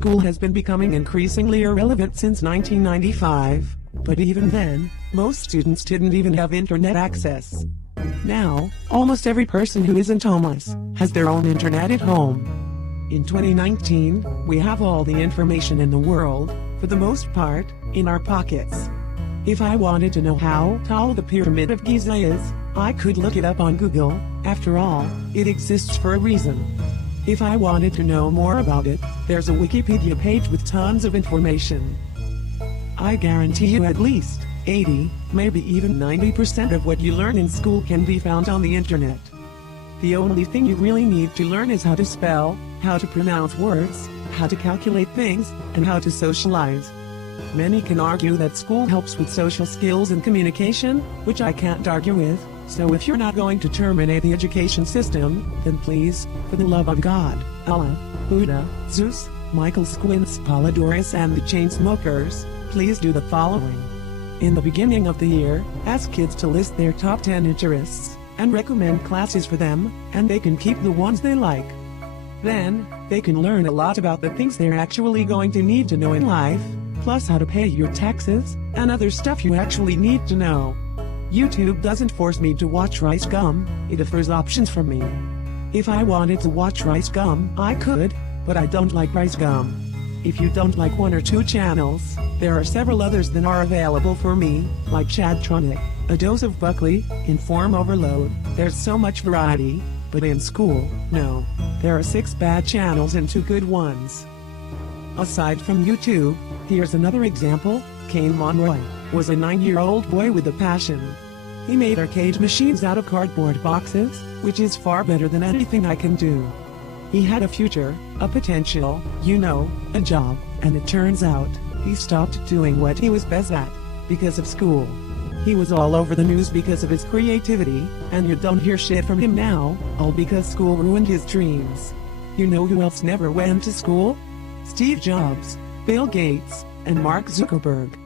school has been becoming increasingly irrelevant since 1995, but even then, most students didn't even have internet access. Now, almost every person who isn't homeless has their own internet at home. In 2019, we have all the information in the world, for the most part, in our pockets. If I wanted to know how tall the Pyramid of Giza is, I could look it up on Google. After all, it exists for a reason. If I wanted to know more about it, there's a Wikipedia page with tons of information. I guarantee you at least 80, maybe even 90% of what you learn in school can be found on the internet. The only thing you really need to learn is how to spell, how to pronounce words, how to calculate things, and how to socialize. Many can argue that school helps with social skills and communication, which I can't argue with, so if you're not going to terminate the education system, then please, for the love of God, Allah, Buddha, Zeus, Michael Squints, Polydorus and the Chainsmokers, please do the following. In the beginning of the year, ask kids to list their top 10 interests, and recommend classes for them, and they can keep the ones they like. Then, they can learn a lot about the things they're actually going to need to know in life, plus how to pay your taxes, and other stuff you actually need to know. YouTube doesn't force me to watch Rice Gum, it offers options for me. If I wanted to watch Rice Gum, I could, but I don't like Rice Gum. If you don't like one or two channels, there are several others that are available for me, like Chadtronic, A Dose of Buckley, Inform Overload. There's so much variety, but in school, no. There are 6 bad channels and 2 good ones. Aside from YouTube, here's another example. Kane Monroy was a 9-year-old boy with a passion. He made arcade machines out of cardboard boxes, which is far better than anything I can do. He had a future, a potential, a job, and it turns out, he stopped doing what he was best at, because of school. He was all over the news because of his creativity, and you don't hear shit from him now, all because school ruined his dreams. You know who else never went to school? Steve Jobs, Bill Gates, and Mark Zuckerberg.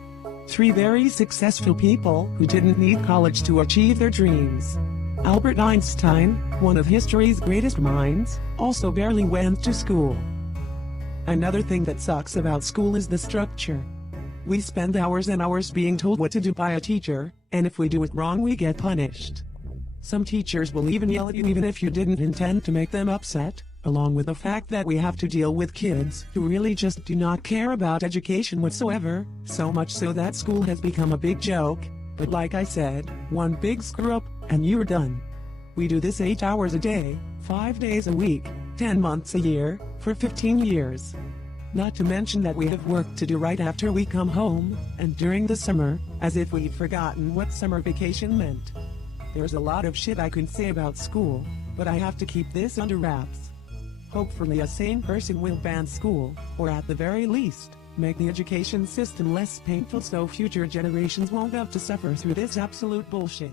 3 very successful people who didn't need college to achieve their dreams. Albert Einstein, one of history's greatest minds, also barely went to school. Another thing that sucks about school is the structure. We spend hours and hours being told what to do by a teacher, and if we do it wrong we get punished. Some teachers will even yell at you even if you didn't intend to make them upset, along with the fact that we have to deal with kids who really just do not care about education whatsoever, so much so that school has become a big joke, but like I said, one big screw-up, and you're done. We do this 8 hours a day, 5 days a week, 10 months a year, for 15 years. Not to mention that we have work to do right after we come home, and during the summer, as if we'd forgotten what summer vacation meant. There's a lot of shit I can say about school, but I have to keep this under wraps. Hopefully a sane person will ban school, or at the very least, make the education system less painful so future generations won't have to suffer through this absolute bullshit.